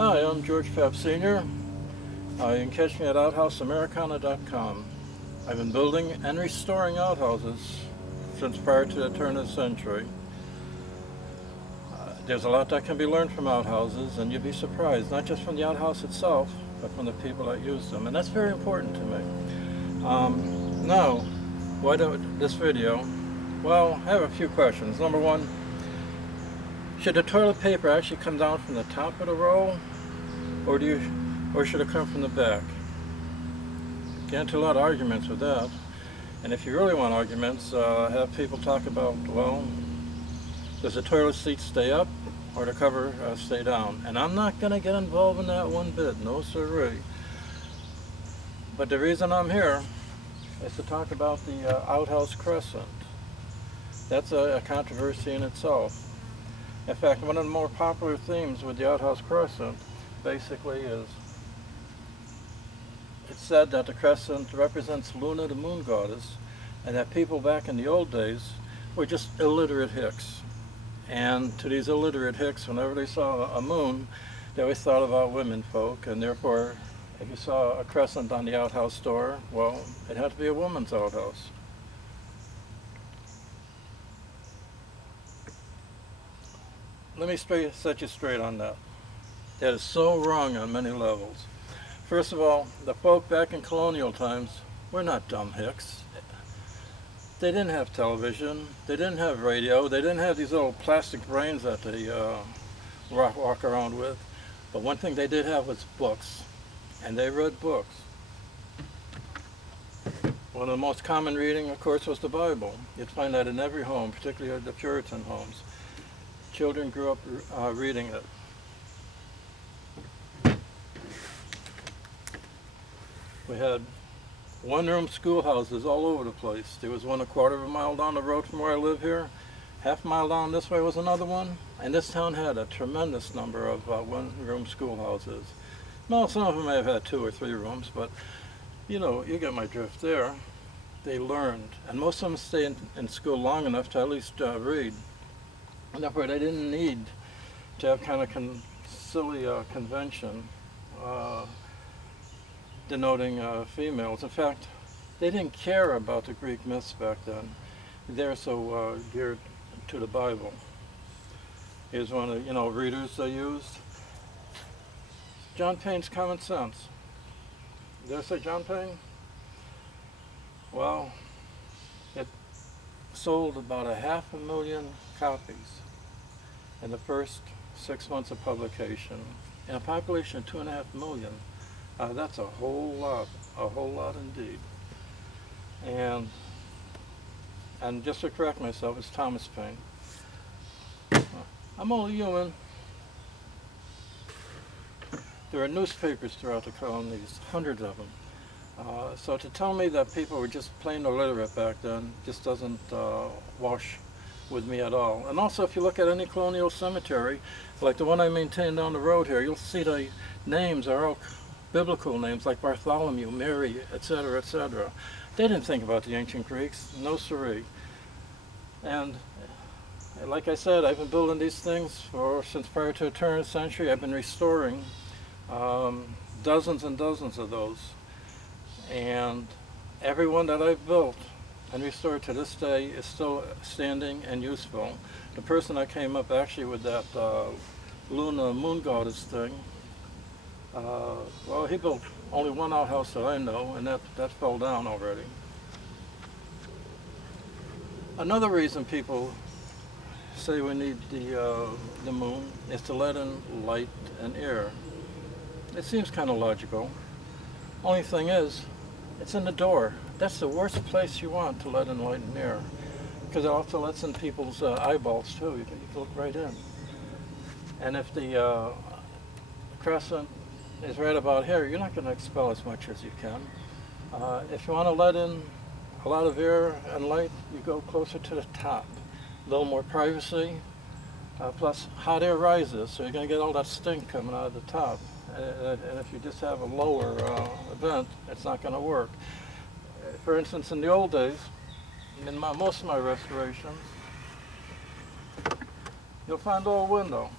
Hi, I'm George Pfaff Sr. You can catch me at OuthouseAmericana.com. I've been building and restoring outhouses since prior to the turn of the century. There's a lot that can be learned from outhouses, and you'd be surprised, not just from the outhouse itself, but from the people that use them, and that's very important to me. Now, why do this video? Well, I have a few questions. Number one, should the toilet paper actually come down from the top of the roll, or should it come from the back? Get into a lot of arguments with that. And if you really want arguments, have people talk about, well, does the toilet seat stay up or the cover stay down? And I'm not going to get involved in that one bit, no siree. But the reason I'm here is to talk about the outhouse crescent. That's a controversy in itself. In fact, one of the more popular themes with the outhouse crescent basically is, it's said that the crescent represents Luna, the moon goddess, and that people back in the old days were just illiterate hicks. And to these illiterate hicks, whenever they saw a moon, they always thought about women folk, and therefore, if you saw a crescent on the outhouse door, well, it had to be a woman's outhouse. Let me set you straight on that. That is so wrong on many levels. First of all, the folk back in colonial times were not dumb hicks. They didn't have television, they didn't have radio, they didn't have these little plastic brains that they walk around with. But one thing they did have was books, and they read books. One of the most common reading, of course, was the Bible. You'd find that in every home, particularly the Puritan homes. Children grew up reading it. We had one-room schoolhouses all over the place. There was one a quarter of a mile down the road from where I live here. Half a mile down this way was another one. And this town had a tremendous number of one-room schoolhouses. Now, some of them may have had 2 or 3 rooms, but you know, you get my drift there. They learned, and most of them stayed in school long enough to at least read. And therefore, they didn't need to have kind of silly convention denoting females. In fact, they didn't care about the Greek myths back then. They're so geared to the Bible. Here's one of the readers they used. John Payne's Common Sense. Did I say John Payne? Well, it sold about 500,000 copies in the first 6 months of publication. In a population of 2.5 million, that's a whole lot indeed. And just to correct myself, it's Thomas Paine. I'm only human. There are newspapers throughout the colonies, hundreds of them. So to tell me that people were just plain illiterate back then just doesn't wash with me at all. And also, if you look at any colonial cemetery, like the one I maintain down the road here, you'll see the names are all biblical names like Bartholomew, Mary, etc., etc. They didn't think about the ancient Greeks, no siree. And like I said, I've been building these things since prior to the turn of the century. I've been restoring dozens and dozens of those. And every one that I've built and restored to this day is still standing and useful. The person that came up actually with that Luna moon goddess thing, well, he built only one outhouse that I know, and that fell down already. Another reason people say we need the moon is to let in light and air. It seems kind of logical. Only thing is, it's in the door. That's the worst place you want to let in light and air, because it also lets in people's eyeballs too. You can look right in. And if the crescent is right about here, you're not going to expel as much as you can. If you want to let in a lot of air and light, you go closer to the top. A little more privacy, plus hot air rises, so you're going to get all that stink coming out of the top. And if you just have a lower vent, it's not going to work. For instance, in the old days, in most of my restorations, you'll find a little window.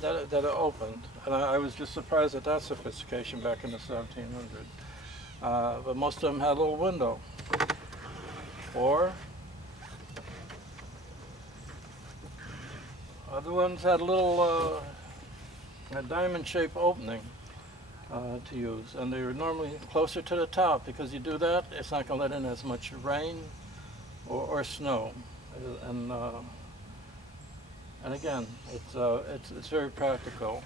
that it opened, and I was just surprised at that sophistication back in the 1700s. But most of them had a little window, or other ones had a little a diamond-shaped opening to use, and they were normally closer to the top because you do that, it's not going to let in as much rain or snow, and again, it's very practical.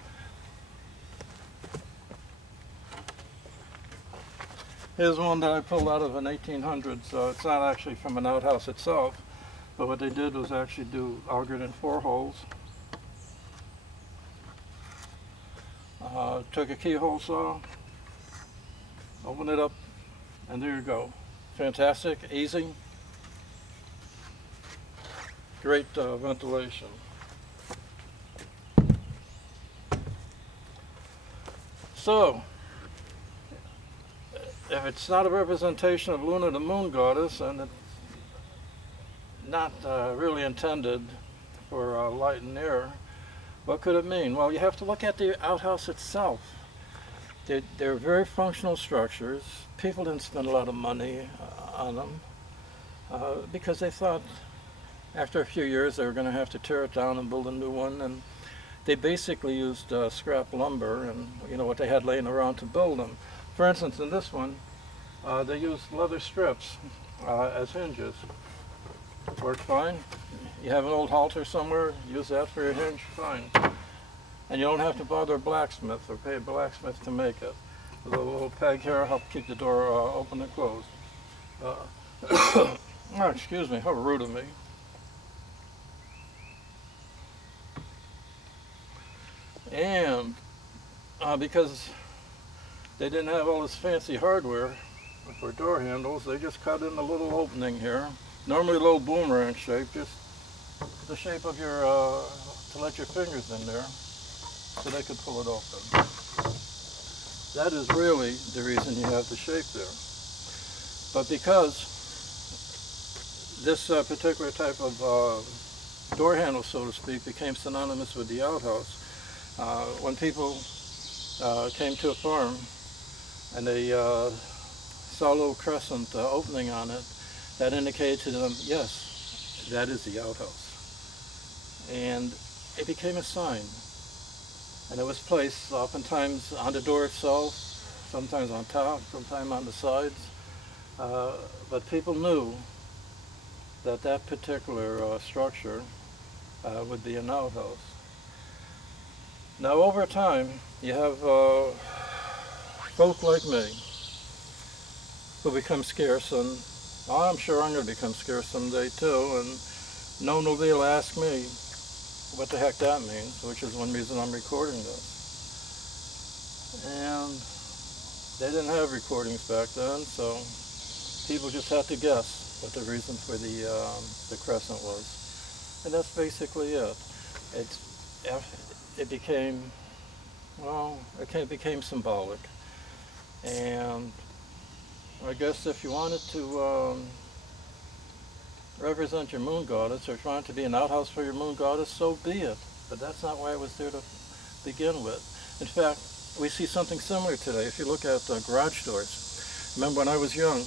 Here's one that I pulled out of an 1800s. It's not actually from an outhouse itself, but what they did was actually do augered in 4 holes. Took a keyhole saw, opened it up, and there you go. Fantastic, easy, great ventilation. So, if it's not a representation of Luna, the moon goddess, and it's not really intended for light and air, what could it mean? Well, you have to look at the outhouse itself. They're very functional structures. People didn't spend a lot of money on them because they thought after a few years they were going to have to tear it down and build a new one, and they basically used scrap lumber and what they had laying around to build them. For instance, in this one, they used leather strips as hinges. Worked fine. You have an old halter somewhere, use that for your hinge, fine. And you don't have to bother a blacksmith or pay a blacksmith to make it. With a little peg here, help keep the door open and closed. Oh, excuse me, how rude of me. And because they didn't have all this fancy hardware for door handles, they just cut in a little opening here. Normally a little boomerang shape, just the shape of your, to let your fingers in there so they could pull it open. That is really the reason you have the shape there. But because this particular type of door handle, so to speak, became synonymous with the outhouse, when people came to a farm and they saw a little crescent opening on it, that indicated to them, yes, that is the outhouse. And it became a sign. And it was placed oftentimes on the door itself, sometimes on top, sometimes on the sides. But people knew that that particular structure would be an outhouse. Now over time, you have folk like me who become scarce, and I'm sure I'm going to become scarce someday too, and no one will ask me what the heck that means, which is one reason I'm recording this. And they didn't have recordings back then, so people just had to guess what the reason for the crescent was. And that's basically it. It became, well, it became symbolic. And I guess if you wanted to represent your moon goddess, or trying to be an outhouse for your moon goddess, so be it. But that's not why I was there to begin with. In fact, we see something similar today. If you look at garage doors. Remember when I was young,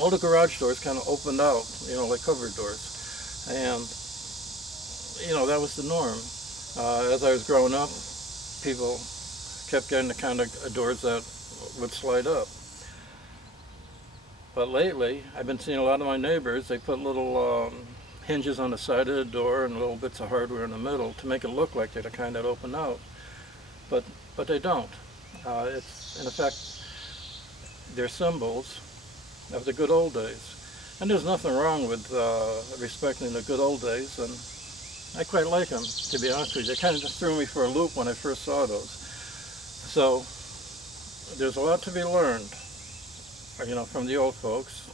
all the garage doors kind of opened out, like cupboard doors. And, that was the norm. As I was growing up, people kept getting the kind of doors that would slide up. But lately, I've been seeing a lot of my neighbors, they put little hinges on the side of the door and little bits of hardware in the middle to make it look like they're the kind that open out. But they don't. In effect, they're symbols of the good old days. And there's nothing wrong with respecting the good old days, and I quite like them, to be honest with you. They kind of just threw me for a loop when I first saw those. So there's a lot to be learned, from the old folks.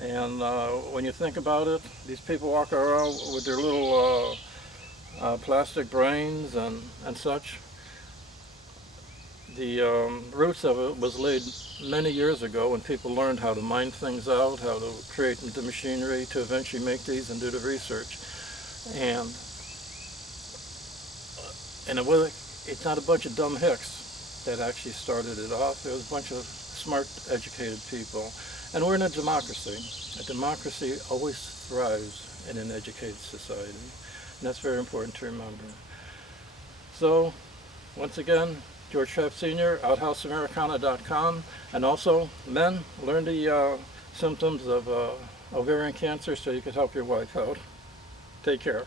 And when you think about it, these people walk around with their little plastic brains and such. The roots of it was laid many years ago when people learned how to mine things out, how to create the machinery to eventually make these and do the research. And And it's not a bunch of dumb hicks that actually started it off. It was a bunch of smart, educated people. And we're in a democracy. A democracy always thrives in an educated society. And that's very important to remember. So, once again, George Trapp Sr., OuthouseAmericana.com. And also, men, learn the symptoms of ovarian cancer so you can help your wife out. Take care.